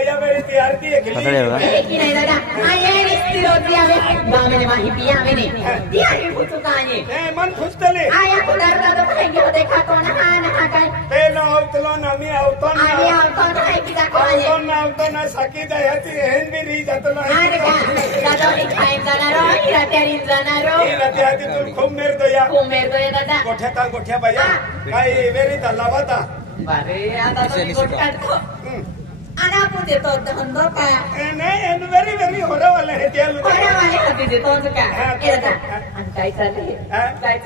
भैया मेरी तैयार की है की नहीं दादा ये रिश्ती रोटी आवे गांव में माही पिया मैंने दिया के कुछ काने ए मन खुश तले आया को डरता तो कहेंगे देखा कौन ना काय ते न आवतलो नमी आवतो ना आया आवतो ना की दा कोने आवतो ना सकी दयाती हेन भी री जातलो अरे दादा ही खाय जाणार ही रात्री जाणार ही रात्री तू खूप मेर दया दादा गोठ्या भैया काय वेरी तलावाता बारे आता तो गोट काढतो आना को देतो धंदो का नाही वेरी वेरी होरा वाले है त्या होरा वाले कधी देतो का ए दादा आणि काय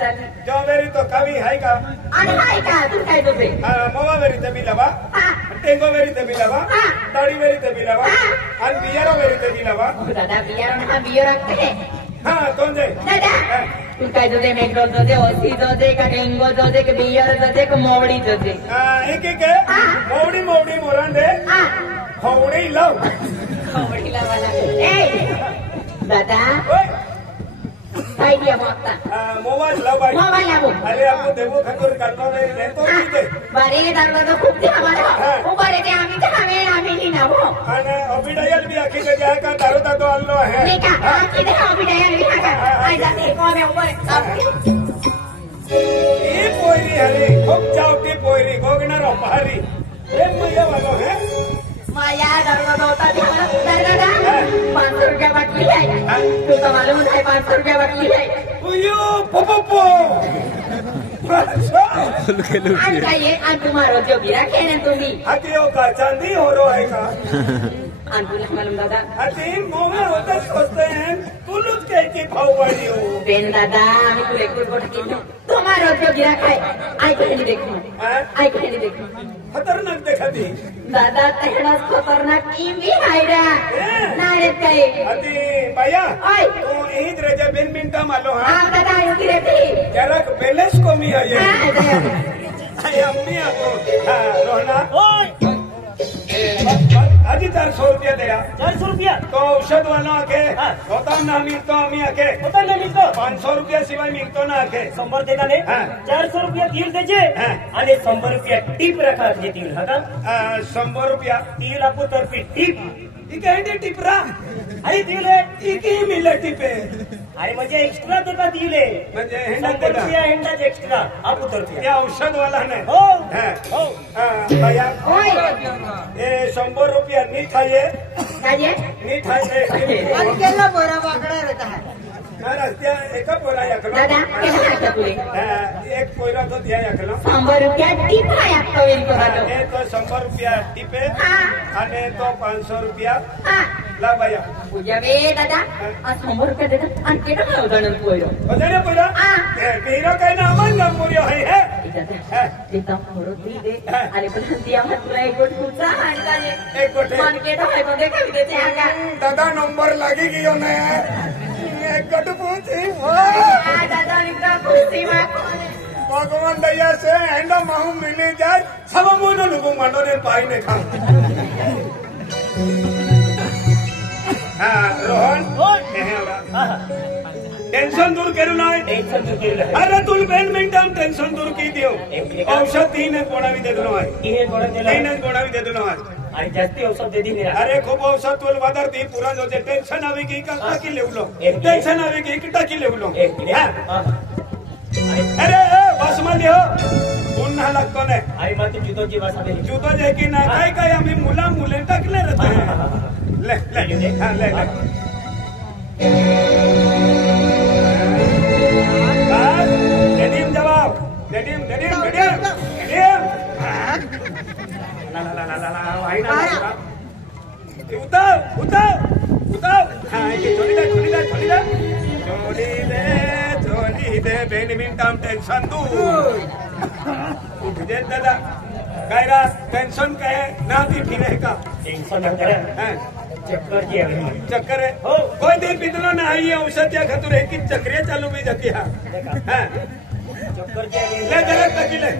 चालले जो वेरी तो कवी है का आणि हाय का तू काय दोबे मोवा वेरी ते बिलावा टेंगो वेरी ते बिलावा दाढी वेरी ते बिलावा आणि बियारो वेरी ते बिलावा दादा बियारो रखते हां दोन दे दादा तू काय दोदे मेकडोल दोदे ओसी दोदे का टेंगो दोदे का बियारो दोदे का मोवडी दोदे एक मोवडी मोरान दे खवडी लाव वाला ए दादा काय दिया मागता मोबाईल लाव भाई मोबाईल लावो अरे आपको देखो खतोर काढतो नाही देतो किती बारे दरवाजा खूप ते आम्हाला उभारे ते आम्ही नाही ना हो आणि अभिडयल भी आखी के जाय का दारू तो आणलो आहे नाही का आखी दे अभिडयल भी का आई जाते कोमे उभे ए पोयरी हरी खूप चावती पोयरी गोगणार पहारी प्रेम मैया वालो है माया दरवाजा होता दादा 500 रुपया बाकी है तू तो मालूम है 500 रुपया बाकी है उयो पोपोपो आणि काय आणि तुम्हारो जो गिराक है ना तुम्ही हतियो का चांदी हो रो है का आणि तुला मालूम दादा हती मोमे होते सोचते हैं तुलुच के भाव बढ़ी हो बेन दादा आम्ही तुले कुल की तुम्हारो जो गिराक है आई कहीं देखो खतरनाक देखती दादा तेहनाच खतरनाक टीवी हायरा नारे काय अति भैया ओय तू यही रेजा बिन मिनटा मालो हां दादा यू की रेती जरा बैलेंस को मी आये हाय अम्मी आपको रोहना ओय आजी 400 रुपया तेरा 400 रुपया तो औषध वाला आके होता ना मिलतो आम्ही आके होता ना मिलतो 500 रुपया सिवाय मिलतो ना आके 100 देता ने 400 रुपया तील देजे आणि 100 रुपया टिप रखा देतील हा का 100 रुपया तील आपको तर्फे टिप इकडे टिपरा अरे दिले इकी मिले टिपे अरे म्हणजे एक्स्ट्रा देता दिले म्हणजे हेंडाच एक्स्ट्रा आपको तर्फे या औषध वाला ने हो हो भैया ये 100 रुपया नी खाइए नी खाइए केला बोरा वाकडा रहता है रस्त्या एका पोरा याकलो दादा केला का तुले एक पोरा तो दिया याकलो 100 रुपया टिप आहे आपको इनको ने तो 100 रुपया टिपे आणि तो 500 रुपया ला भैया पूजा वे दादा 100 रुपया देता आणि केला का उदाहरण पोरो पोरा पेरो काय ना मन गंगुरियो है देता पोरो दे आणि पण दिया मत तुला एक गोट कुचा हाणकाले एक गोटे मन के तो है तो देखा भी देते आका दादा नंबर लागी गयो ने एक गट पूछी दादा लिखा खुशी मा भगवान दया से एंडा महू मिली जाए सब मोनो लोगो मनो ने पाई ने खा रोहन टेंशन दूर करू ना अरे तू बॅडमिंटन टेंशन दूर की दियो औषध 3 कोणावी देतो आहे 3 कोणावी देतो आहे आणि जास्ती औषध दे दी अरे खूप औषध तुला वादर ती पुरा जो टेंशन आवे की का टाकी लेवलो टेंशन आवे की टाकी लेवलो अरे बस मध्ये हो पुन्हा लागतो नाही आई मग जुतोची बस आली जुतो जे की ना काय आम्ही मुले टाकले रहते ले हां ले नेडीम जवाब नेडीम ला उताव हां छोड़ी दे बैडमिंटन टेंशन दूर उठ दे दादा काय रा टेंशन काय ना ती फिरे का टेंशन चक्कर है हो कोई दिन बिदलो ना आई औषध या खतुर है कि चक्रिया चालू भी जाती है चक्कर ले जरा तकी ले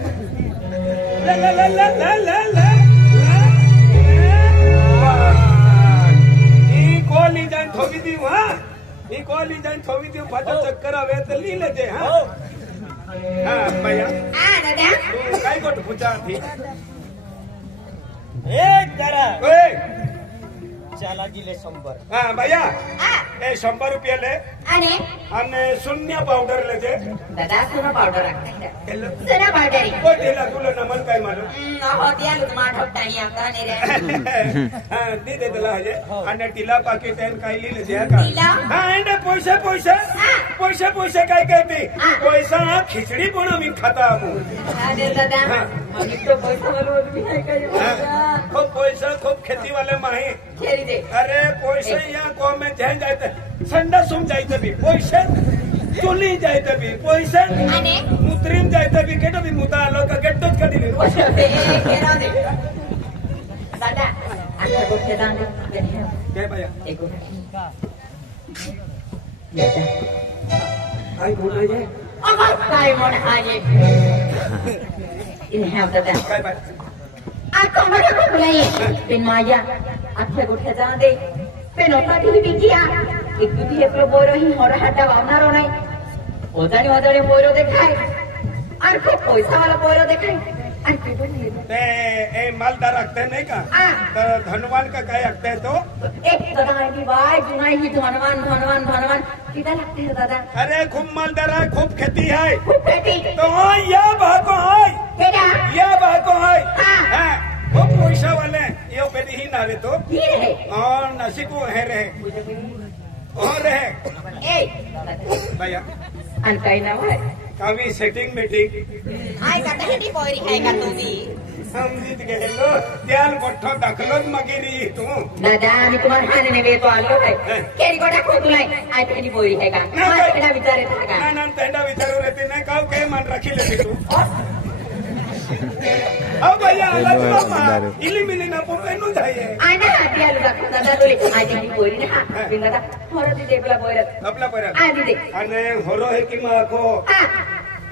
ई कोली जान ठोकी दी हां ई कोली जान ठोकी दी फटा चक्कर आवे तो ली लेते हां हां भैया दादा तू काय गोट पूछा थी एक जरा ओए चला गिले 100 हाँ भैया હા ए 100 रुपया ले અને અને शून्य पाउडर लेजे દાદા સુનો પાવડર રાખતા हेलो સુનો પાવડર ओ ढीला गुलो नमन काय मालूम हो दियालू तुम्हा ठोकतानी आता ने रे हाँ दे दिला है आणि टिला पाकिट एन काय लिहिले जे का टिला? हाँ एंडे पैसे पैसे हाँ. पैसे पैसे काय कहती हाँ. पैसा खिचडी पण आम्ही खाता आमू अरे दादा हाँ. अभी तो पैसा वाला आदमी है कहीं हाँ. खूप पैसा खूप खेती वाले माही खेरी दे अरे पैसे या को में जाय जायते संडा सुम जायते भी पैसे चुली जायते भी पैसे आणि मुत्रीम जायते भी केटो भी मुता आलो का गेटोच कधी नाही पैसे दे केरा दे दादा आता गोष्ट दान दे काय भैया एक काय कोण आहे काय म्हण आहे इन हॅव दादा काय bye Aku mana kau mulai? Pin Maya, aku gua jangan deh. Pin otak ini bikia. Ikut dia kalau boiro hi orang hada wamna ronai. Odani boiro dekai. Aku पैसा वाला बोiro dekai. Aku बोलिए. ते ए मालदार रखते नहीं का हाँ. तो धनवान का क्या रखते हैं तो एक दादा ini बाय जुनाई ही धनवान कितना लगते हैं दादा? अरे खूब मालदार है खूब खेती है खूब बेटी. तो यह भागो है बेटा. यह भागो है हाँ. हाँ, खूब पैसा वाले ये पेदी ही ना ले तो ये है. और नसीबो है रहे और रहे ए. भैया अंकाई ना है. कभी सेटिंग मीटिंग हाय कटा ही बोरी है का तू भी. समझित गए लो त्याल गोठो दाखलो मगिरी तू दादा मी तुम्हाला हाने नेवे तो आलो आहे केरी गोडा खोतुलाय आय तेनी बोरी आहे का मला विचारे था का ना ना तेंडा विचारू रहती नहीं काव के मन रखी लेती तू अब भैया अलग बाबा इली मिली ना पोपेनु जाइए आना हतियार दाखव दादा दोले आय तेनी बोरी ना बिन दादा थोड़ा दी देपला बोरत आपला परत आदी दे आणि होरो है की माको हां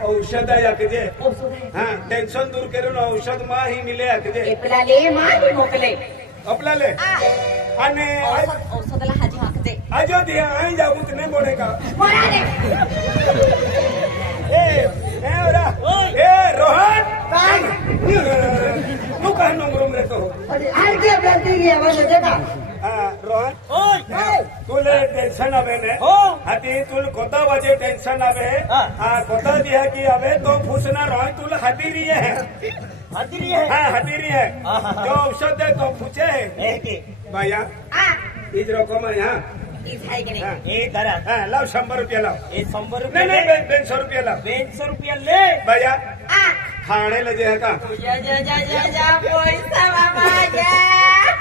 औषध याकजे औषध आहे हाँ टेंशन दूर करून औषध मा ही मिले याकजे एपला ले माही मोकले आपला ले आणि औषधला हाजी हाकते आजो दिया आई जाऊ तने मोडे का बोला दे ए ओरा ए रोहन तू का नंबरूम रहतो आज के गलती की आवाज देता हाँ रोहन तुले टेंशन आवे ने हाती तुल कोता वाजे टेंशन आवे हाँ कोता दिया की आवे तो फूसना रोहन तुल हातीरी है हातिरी है हाँ हातीरी है जो औषध है तो पूछे भैया हां इज रकम है यहाँ इस है कि नहीं ए करा हाँ लाओ 100 रुपया लाओ ए 100 रुपया नहीं नहीं 100 रुपया लाओ 100 रुपया ले भैया हां खाने लगे है का जा पैसा बाबा जा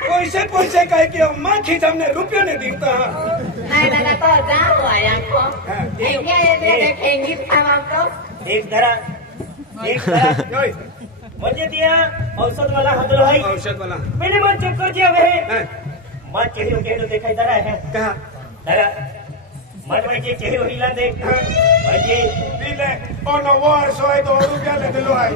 पैसे पैसे कह के माँ खींच हमने रुपये नहीं दिखता नहीं दादा तो जाओ आया को हाँ, ये देखेंगे हम आपको एक धरा म्हणजे दिया औषध वाला हदलो है औषध वाला मैंने मन चक्कर जी आवे है हाँ, मां चेहरो केडो देखाई दरा है कहा दरा मत भाई चेहरो हिला देख भाई दिले ओ नो वार सोए 2 रुपया ले दिलो है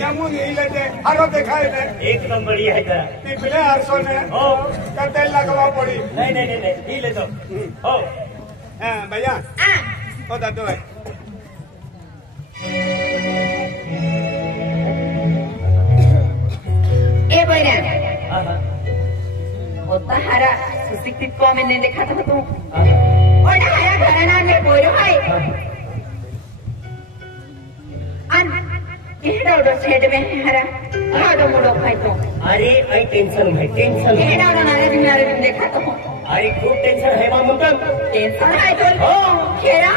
या मुंह नहीं लेते आरो दिखाए ने एकदम बढ़िया है दरा पिपले 800 ने ओ कते लगवा पड़ी नहीं ढीले तो ओ हां भैया हां ओ दादू है ए बोला हां होता हरा सुशिक्षित को मैंने देखा था तू और हरा घराना में बोलो है अन केड़ा उडो छेद में हरा आडो मुडो खाई तो अरे आई टेंशन केड़ा उडो नारे दिन देखा तो अरे खूब टेंशन है मां मुकम टेंशन है तो खेरा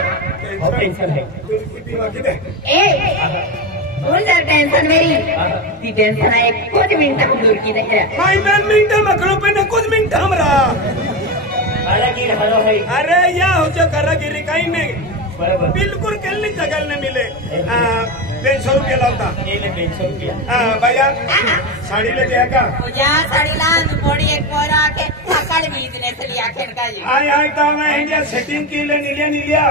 बहुत टेंशन है कितनी बाकी दे ए कौन सा टेंशन मेरी ती टेंशन है कुछ मिनट हम दूर की नहीं है माई मैन मिनट मकड़ों पे न कुछ मिनट हमरा हालांकि हलो है अरे या हो जो करागिरी कहीं नहीं बराबर बिल्कुल कल जगल ने मिले 150 रुपया लाता ये ले 150 रुपया हाँ भैया साड़ी ले जाएगा पूजा साड़ी लान बॉडी एक कोरा के सकाळ बिजनेस लिया खेन का जी आई तो मैं इंडिया सेटिंग की ले नीलिया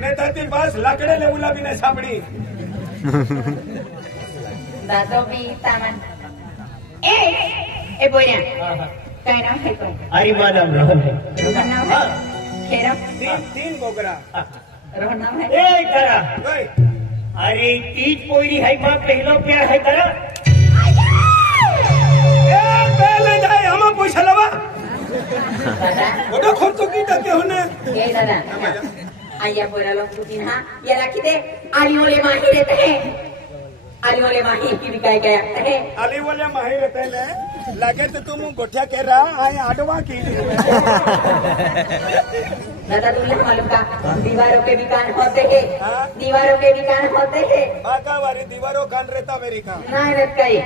मैं तो बस लाकड़े ले बुला भी नहीं सापड़ी दादो भी सामान ए बोया काय नाम है तो अरे मां नाम रोहन है नाम है खेरा तीन बोगरा रोहन नाम है ए करा ओए अरे तीज पोरी है मां पहलो प्यार है करा ए पहले जाए हम पैसा लवा दादा आया पोरा लोग कुछ ना ये रखी दे आली वाले माही रहते हैं आली वाले माही की भी काय क्या है अली वाले माही रहते हैं लगे तो तुम गोठिया कह रहा आए आडवा की दादा तुमने मालूम का दीवारों के भी कान होते हैं दीवारों के भी कान होते हैं बाका वाली दीवारों कान रहता मेरी का ना रहता है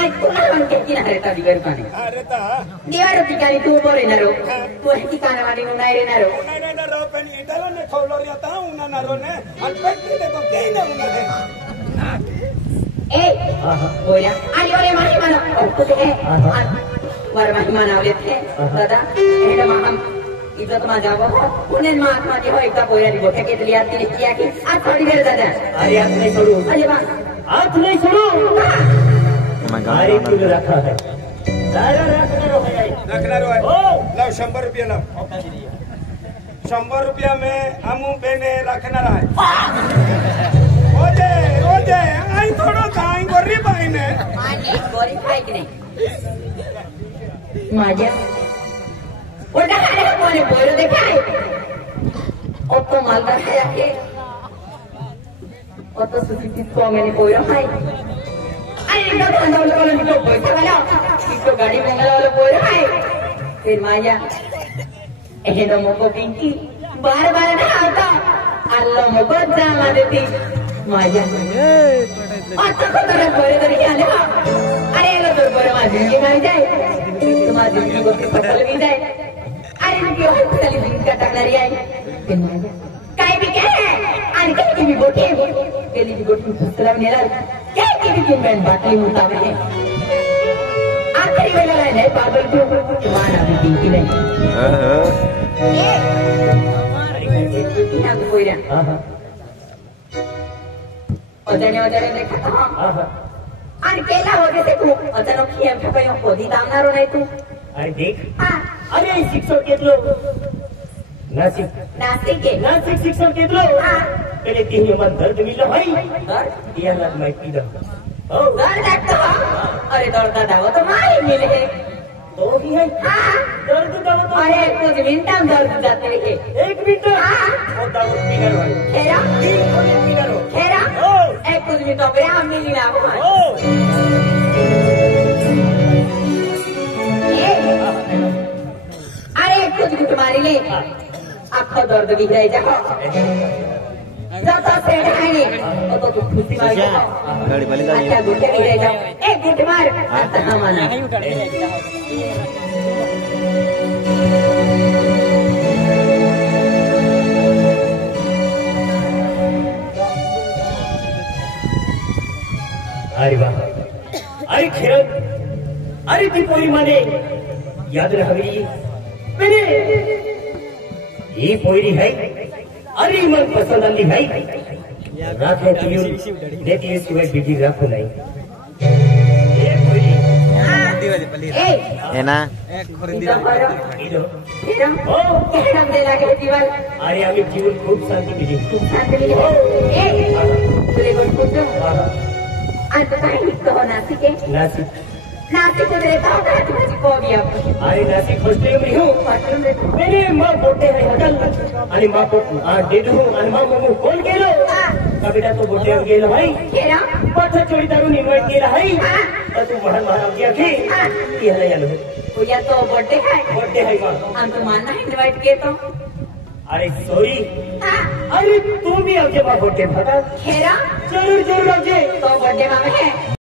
आज पुन्हा उनके किना रहता दीवार कान रहता दीवारों की कानी तू बोले ना रो तू है की कान वाली नो नहीं रहना रो नहीं ना रो पेनी इटालो ने खोलो रहता उना ना रो ने अनपेट ने तो के ना उना है ए बोला आली वाले माही मानो कुछ है वर माही मानावले थे दादा एडा हम इज्जत मा जावो उन्हें मां आत्मा की हो एकदा पोया दी गोठे के लिए आती किया कि आज थोड़ी देर दादा अरे हाथ नहीं छोड़ू अरे वाह हाथ नहीं छोड़ू अरे तूने रखा है सारा रखना रो है लो 100 रुपया लो 100 रुपया में हमू बेने रखना रहा ओजे आई थोड़ो काई गोरी पाइने माने गोरी खाई कि नहीं माजा उल्टा खाने को कोने बोलो देखा है और तो मालदार है आके और तो सुचित को मैंने बोलो है अरे इनको धंधा वालों को पैसा वाला इसको गाड़ी मंगला वालों बोलो है फिर माया ये तो मोको पिंकी बार बार ना आता अल्लाह मोको जामा देती माया और तो तरह बोले तरीके आने अरे ये तो बोले माँ जिंदगी मारी जाए तुम्हारी जिंदगी को फसल भी जाए अरे क्यों चली दिन का टकरारी आई काय भी क्या है आणि काय की भी गोटी तेली की गोटी फसला नेला काय की भी किन बाटली होता है आखिरी वेला नहीं पागल क्यों माना भी की नहीं ये ना कोई ना अचानक देखा आणि केला होते ते तू अचानक ही आमच्या काही खोदी दामनारो नाही तू अरे देख अरे शिक्षक केतलो नासिक शिक्षक केतलो पहले तीन मन दर्द मिलो भाई दर्द या लग माहिती दो ओ दर्द लगता अरे दर्द दावा तो मारी मिले तो भी है दर्द दावा तो अरे कुछ मिनट दर्द जाते हैं 1 मिनट ओ दावा पीनर भाई खेरा पीनर खेरा ओ एक कुछ मिनट पे हम मिली ना ओ अरे कुछ भी तुम्हारे लिए आपका दर्द दिख रहा है जाओ से ढाई तो तू खुशी मार गाड़ी वाली गाड़ी अच्छा गुटे भी रह जाओ एक गुट मार आता माना अरे वाह अरे खेळ अरे ती पोरी माने याद रहावी मैंने ये पोरी है अरे मन पसंद आली है रात में तुम देती है सुबह बिजी रखो नहीं ये पोरी है ना इधर ओ केडम दे लागे दीवार अरे आम्ही जीवन खूप शांती मिली शांत मिली तुले गोट कुटुंब आज काही तो नासिक नासिक रहता होगा तुम्हारी को भी आप अरे नासिक हॉस्टेल में हूँ पटन में मेरे माँ बोलते हैं हटल आणि माँ को डेडू आणि माँ मम्मी कॉल केलो कविता तो बोलते हैं गेलो भाई केरा पाठा चोरी दारून इन्वाइट केला है तर तू महान महान की आखी याला यालो भैया तो बर्थडे है माँ हम तो मानना है इनवाइट किए तो अरे सॉरी अरे तू भी आगे माँ बर्थडे फटा खेरा जरूर जरूर आगे तो बर्थडे में है